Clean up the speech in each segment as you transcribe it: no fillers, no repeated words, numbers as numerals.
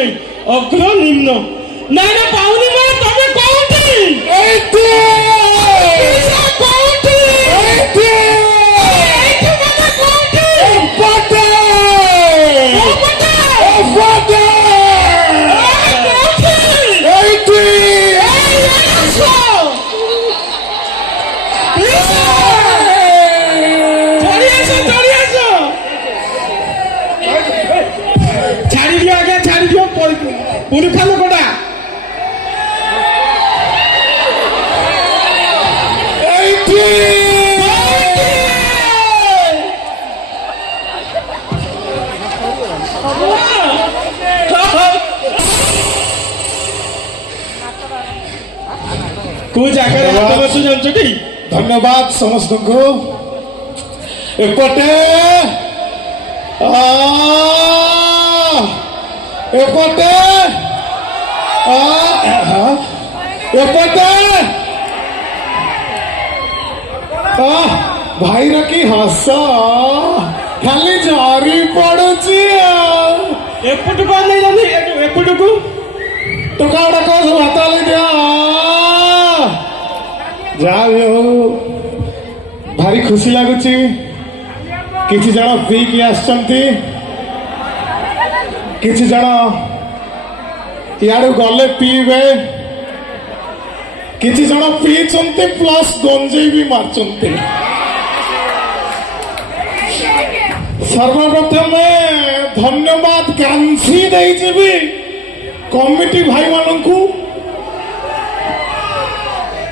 নাই অগ্র নিম্ন না না পাউনি মানে তবে কোউটি এইটি কোউটি এইটি এইটি মানে কোউটি এপটে কোউটি এপটে এইটি ছাড়ি দিও আগে ছাড়ি দিও পুরুষা লোকটা এইটি କୋଉ ଜାଗାରେ ହାତ ବସୁ ଜାଣିଛୁ କି? ଧନ୍ୟବାଦ ସମସ୍ତଙ୍କୁ। ଏପଟେ ଏପଟେ ଏପଟେ ଭାଇର କି ହସ ଖାଲି ଝରି ପଡୁଛି ଆଉ। ଏପଟକୁ ଅନେଇ ଯାନ୍ତି ଏପଟକୁ ଟୋକା ଗୁଡା କଣ ସବୁ ହାତ ହଲେଇ ଦିଅ। ଯାହା ବି ହଉ ଭାରି ଖୁସି ଲାଗୁଛି। କିଛି ଜଣ ପିଇକି ଆସିଛନ୍ତି, କିଛି ଜଣ ଇଆଡୁ ଗଲେ ପିଇବେ, କିଛି ଜଣ ପିଇଛନ୍ତି ପ୍ଲସ୍ ଗଞ୍ଜେଇ ବି ମାରୁଛନ୍ତି। ସର୍ବପ୍ରଥମେ ଧନ୍ୟବାଦ କାନ୍ସି ଦେଇଯିବି କମିଟି ଭାଇମାନଙ୍କୁ।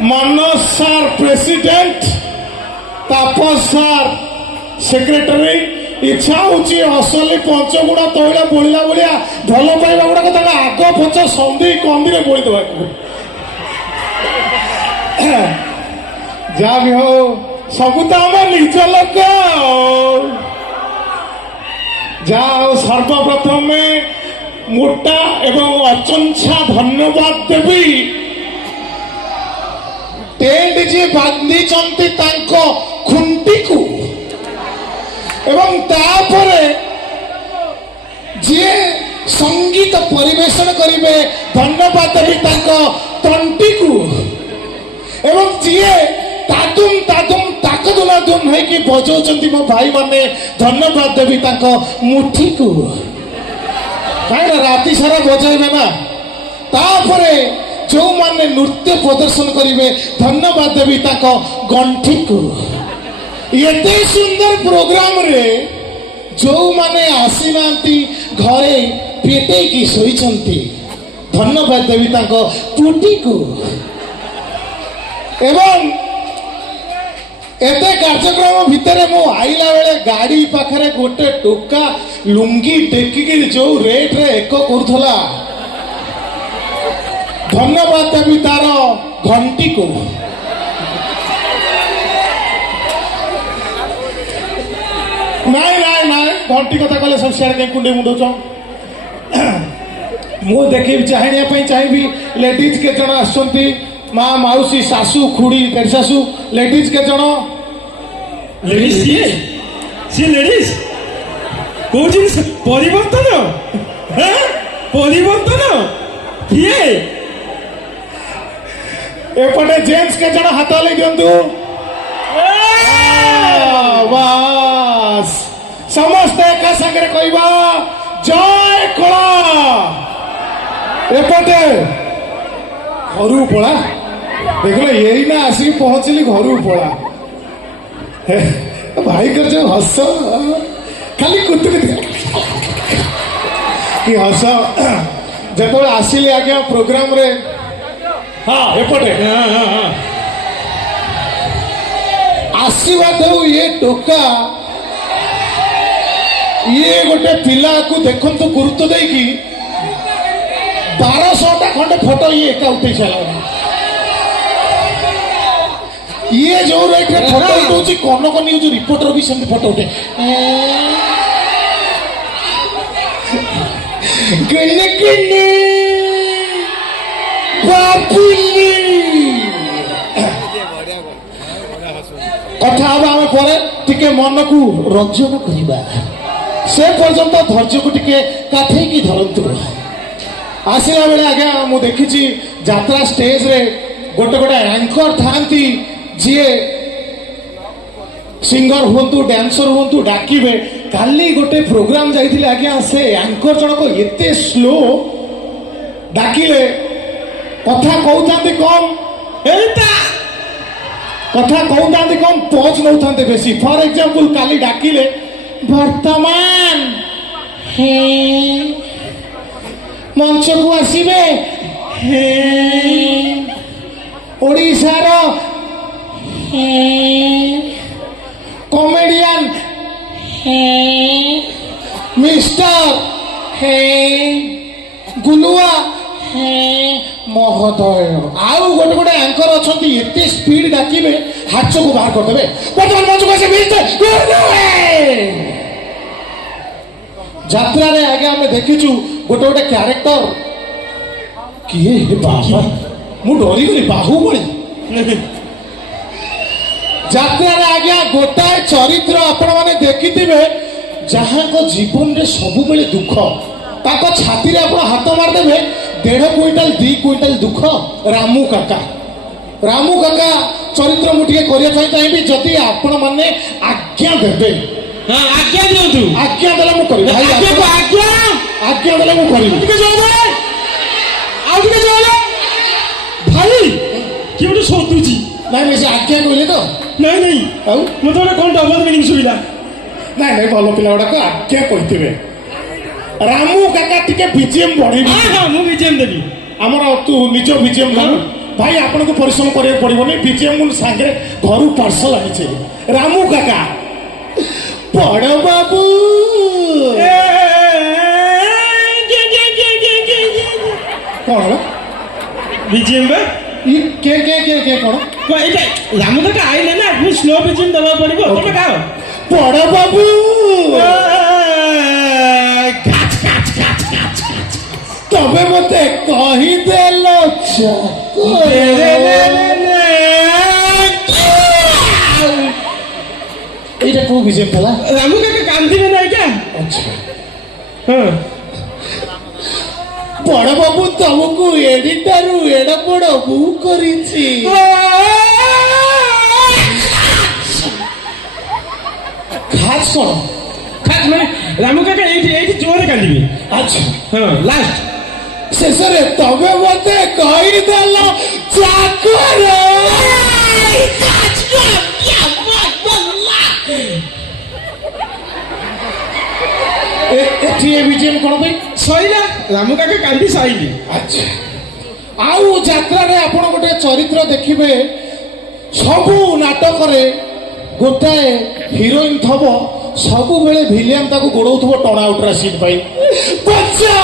मनोज सार प्रेसिडेंट, तापस सार सेक्रेटरी। इच्छा होची असली पंचगुड़ा तैला बोलिला भलिया भल पाइबा गुड़ाक आग पछ सन्धि कंदी बोली देवा। जहाँ भी हो सबू तो आम निज लोक। जहाँ हो सर्वप्रथम मोटा एवं अचंछा धन्यवाद देवी टेंट जी बांधी खुंटी को एवं तापरे जी संगीत परिवेशन करिवे धन्यवाद देवी तंटी को एवं जी तादुम तादुम ताकदुला दुम है कि बजाउछन्ती मो भाई माने धन्यवाद देवी मुठी को कहीं राति सारा बजाइबे ना। तापरे जो माने नृत्य प्रदर्शन करिवे धन्यवाद देवी गंठी को। एते सुंदर प्रोग्राम रे जो माने आसी नांती घरे पेटे की सोईचंती धन्यवाद देवी टूटी को। एवं एते कार्यक्रम भितर मु आइला बेले गाड़ी पाखरे गोटे टोका लुंगी टेकिकी जो रेट रे एक करुथला धन्यवाद देवी तार घंटी को। नाई नाई नाई घंटी कथा कहले सब सियाड़ कहीं कुंडे मुंडौच। मु देखी चाहिए लेडीज के जन आसुंती माँ माउसी सासू खुड़ी पेड़ सासू लेडीज के जन लेडीज सी लेडीज कौन जिनिस परिवर्तन परिवर्तन किए एपटे जेंट्स के जन हाथ हलई दिंतु। बस समस्त एक संगे कहवा जय कला। एपटे घर पड़ा देख यही ना आसिक पहुंचली घर पड़ा भाई कर जो हस खाली कुतुक कि हस जब आसिले आज्ञा प्रोग्राम रे। हाँ एपटे आशीर्वाद दे ये टोका ये गोटे पिला को देखु गुरुत्व देकी 1200टा खंडे फोटो ये एका उठे सारा। ये जो रेट रे फोटो उठाउछि कनक न्यूज रिपोर्टर भी सेम फोटो उठे गने गने बापुली कथा हम पर टिके मन को रंजन करवा से पर्यंत धैर्य को टिके काठे की धरतु। ଆସିଲା ବେଳେ ଆଜ୍ଞା ମୁଁ ଦେଖିଛି ଯାତ୍ରା ଷ୍ଟେଜରେ ଗୋଟେ ଗୋଟେ ଆଙ୍କର ଥାନ୍ତି ଯିଏ ସିଙ୍ଗର ହୁଅନ୍ତୁ ଡ୍ୟାନ୍ସର ହୁଅନ୍ତୁ ଡାକିବେ। କାଲି ଗୋଟେ ପ୍ରୋଗ୍ରାମ ଯାଇଥିଲେ ଆଜ୍ଞା, ସେ ଆଙ୍କର ଜଣକ ଏତେ ସ୍ଲୋ ଡାକିଲେ, କଥା କହୁଥାନ୍ତି କମ୍, ଏଇଟା କଥା କହୁଥାନ୍ତି କମ୍, ପଜ ନଉଥାନ୍ତି ବେଶୀ। ଫର ଏକ୍ଜାମ୍ପଲ କାଲି ଡାକିଲେ ବର୍ତ୍ତମାନ ମଞ୍ଚକୁ ଆସିବେ ଓଡ଼ିଶାର କମେଡିଆନ ମିଷ୍ଟର ଗୁଲୁଆ ମହୋଦୟ। ଆଉ ଗୋଟେ ଗୋଟେ ଆଙ୍କର ଅଛନ୍ତି ଏତେ ସ୍ପିଡ ଡାକିବେ ହାତକୁ ବାହାର କରିଦେବେ। ବର୍ତ୍ତମାନ ମଞ୍ଚକୁ ଆସିବେ ମିଷ୍ଟର ଗୁଲୁଆ। ଯାତ୍ରାରେ ଆଜ୍ଞା ଆମେ ଦେଖିଛୁ ଗୋଟେ ଗୋଟେ କ୍ୟାରେକ୍ଟର କିଏ ବାବା, ମୁଁ ଡରିଗଲି, ବାହୁବଳୀ। ଯାତ୍ରାରେ ଆଜ୍ଞା ଗୋଟାଏ ଚରିତ୍ର ଆପଣମାନେ ଦେଖିଥିବେ ଯାହାଙ୍କ ଜୀବନରେ ସବୁବେଳେ ଦୁଃଖ। ତାଙ୍କ ଛାତିରେ ଆପଣ ହାତ ମାରିଦେବେ 1.5 କୁଇଣ୍ଟାଲ 2 କୁଇଣ୍ଟାଲ ଦୁଃଖ। ରାମୁ କାକା, ରାମୁ କାକା ଚରିତ୍ର ମୁଁ ଟିକେ କରିବା ପାଇଁ ଚାହିଁବି, ଯଦି ଆପଣମାନେ ଆଜ୍ଞା ଦେବେ। ହଁ ଆଜ୍ଞା ଦିଅନ୍ତୁ। ଆଜ୍ଞା ଦେଲେ ମୁଁ କରିବି ଭାଇ, ଆଜ୍ଞା ଦେଲେ ମୁଁ କରିବି। ଟିକେ ଜୋରେ, ଆଉ ଟିକେ ଜୋରେ। ଭାଇ କିଏ ଗୋଟେ ଶୋଧୁଛି। ନାଇଁ ନାଇଁ, ସେ ଆଜ୍ଞା କହିଲେ ତ। ନାଇଁ ନାଇଁ, ଆଉ ମତେ ଗୋଟେ କଣ ଡବଲ ମିନିଂ ଶୁଭିଲା। ନାଇଁ ନାଇଁ, ଭଲ ପିଲା ଗୁଡାକ ଆଜ୍ଞା କହିଥିବେ। ରାମୁ କାକା ଟିକେ ବିଜିଏମ୍ ବଢେଇବି। ହଁ ମୁଁ ବିଜିଏମ୍ ଦେବି। ଆମର ତୁ ନିଜ ବିଜିଏମ୍ ଧରୁ ଭାଇ, ଆପଣଙ୍କୁ ପରିଶ୍ରମ କରିବାକୁ ପଡିବନି। ବିଜିଏମ୍ ମୁଁ ସାଙ୍ଗରେ ଘରୁ ପାର୍ସଲ ଆଣିଛି। ରାମୁ କାକା, ବଡ ବାବୁ କଣ ବିଜିଏମ୍ ବା କେ କେ କେ କେ କଣ ଏଇଟା ରାମୁ କାକା ଆଇଲେ ନା, ମୁଁ ସ୍ଲୋ ବିଜିଏମ୍ ଦେବାକୁ ପଡିବ। ତମେ ଗାଅ। ବଡ ବାବୁ ତମେ ମତେ କହିଦେଲ এইটা কোন বিজেপি খেলা? রামু কাকা কান্দিবে না এটা। আচ্ছা হ্যাঁ, বড় বাবু তমকু এডিটারু এড় বড় বউ করিছি। খাস কোন খাস মানে রামু কাকা এইটি এইটি জোরে কান্দিবে। আচ্ছা হ্যাঁ, লাস্ট শেষরে তবে মতে কইদেল চাকর। এটি বিজেম কোন ভাই সইলা রামু কাকা কান্দি সইলি। আচ্ছা, ଆଉ ଯାତ୍ରାରେ ଆପଣ ଗୋଟେ ଚରିତ୍ର ଦେଖିବେ, ସବୁ ନାଟକରେ ଗୋଟାଏ ହିରୋଇନ ଥବ, ସବୁବେଳେ ଭିଲିଆନ ତାକୁ ଗୋଡଉଥିବ ଟର୍ନ ଆଉଟର ସିଟ୍ ପାଇଁ। ବଚାଅ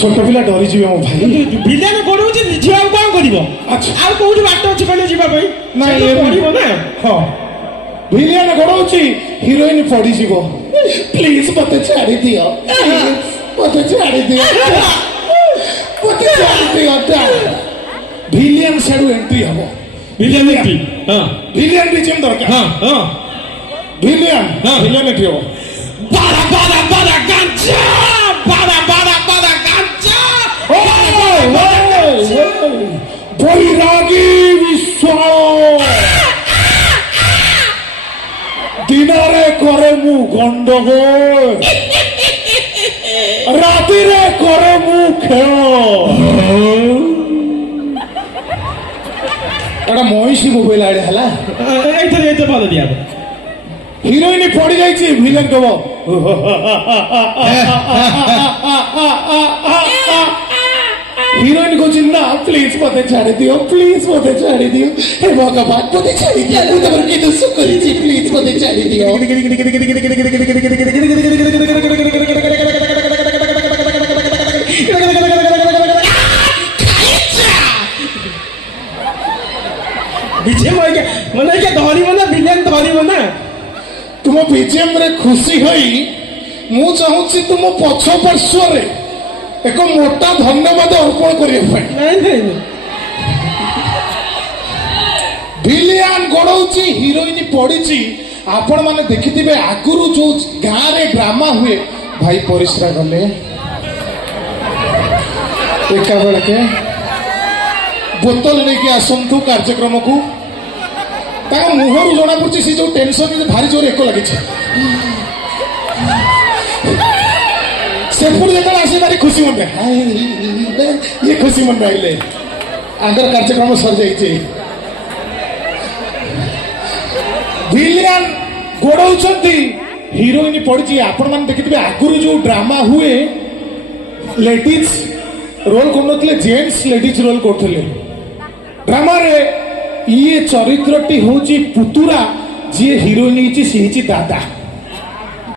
ଛୋଟ ପିଲା ଡରିଯିବେ ମୋ ଭାଇ। ଭିଲିଆନ ଗୋଡଉଛି, ଝିଅ ଆଉ କଣ କରିବ? ଆଚ୍ଛା, ଆଉ କୋଉଠି ବାଟ ଅଛି କହିଲେ ଯିବା ପାଇଁ? ନାଇଁ ପଡିବ ନା। ହଁ, ଭିଲିଆନ ଗୋଡଉଛି, ହିରୋଇନ ପଡିଯିବ। ପ୍ଲିଜ ମତେ ଛାଡି ଦିଅ, ମତେ ଛାଡି ଦିଅ, ମତେ ଛାଡି ଦିଅ। ଭିଲିଆନ ସେଠୁ ଏଣ୍ଟ୍ରି ହବ। Villain entry. ହଁ, ଭିଲିଆନ ବିଜେମ୍ ଦରକାର। ହଁ ହଁ, ভিলিয়ান হ্যাঁ। ভিলিয়ান এটি হবো। বাড়া বাড়া বাড়া গাঞ্জা, বাড়া বাড়া বাড়া গাঞ্জা। বৈরাগী বিশ্ব দিনারে করে মু গন্ডগোল, রাতিরে করে মু খেল। এটা মহিষী মোবাইল আড়ে হেলা। এইটা এইটা ভালো দিয়া হিরোইন পড়ে যাইছি, ভিলেন কব হিরোইন কହୁଛି না প্লিজ মতে ছাড়ি দিও, প্লিজ মতে ছাড়ি দিও, হে ভগবান মতে ছাড়ি দিও, ମୁଁ ତମର କି ଦୋଷ କରିଛି, ପ୍ଲିଜ ମତେ ଛାଡି ଦିଅ। ବିଜେମ ମାନେ ଧରିବ ନା, ଭିଲିଆନ ଧରିବ ନା। ତୁମ ବିଜେଏମ ରେ ଖୁସି ହୋଇ ମୁଁ ଚାହୁଁଛି ତୁମ ପଛ ପାର୍ଶ୍ୱରେ ଏକ ମୋଟା ଧନ୍ୟବାଦ ଅର୍ପଣ କରିବା ପାଇଁ। ନାଇଁ ନାଇଁ, ଭିଲିଆନ ଗୋଡଉଛି ହିରୋଇନ ପଡିଛି। ଆପଣ ମାନେ ଦେଖିଥିବେ ଆଗରୁ ଯୋଉ ଗାଁରେ ଡ୍ରାମା ହୁଏ, ଭାଇ ପରିସ୍ରା ଗଲେ ଏକା ବେଳକେ ବୋତଲ ନେଇକି ଆସନ୍ତୁ କାର୍ଯ୍ୟକ୍ରମକୁ, ତାଙ୍କ ମୁହଁରୁ ଜଣା ପଡୁଛି ସେ ଯୋଉ ଟେନସନ ଭାରି ଜୋରେ ଏକ ଲାଗିଛି। ସେପଟୁ ଯେତେବେଳେ ଆସି ଭାରି ଖୁସି ମନେ ଇଏ ଖୁସି ମନେ ଆଇଲେ ଆଙ୍କର କାର୍ଯ୍ୟକ୍ରମ ସରିଯାଇଛି। ଭିଲିଆନ ଗୋଡଉଛନ୍ତି ହିରୋଇନ ପଡିଛି। ଆପଣ ମାନେ ଦେଖିଥିବେ ଆଗରୁ ଯୋଉ ଡ୍ରାମା ହୁଏ ଲେଡିଜ ରୋଲ କରୁନଥିଲେ, ଜେଣ୍ଟସ ଲେଡିଜ ରୋଲ କରୁଥିଲେ ଡ୍ରାମାରେ। ଇଏ ଚରିତ୍ରଟି ହଉଛି ପୁତୁରା, ଯିଏ ହିରୋଇନ ହେଇଛି ସିଏ ହେଇଛି ଦାଦା।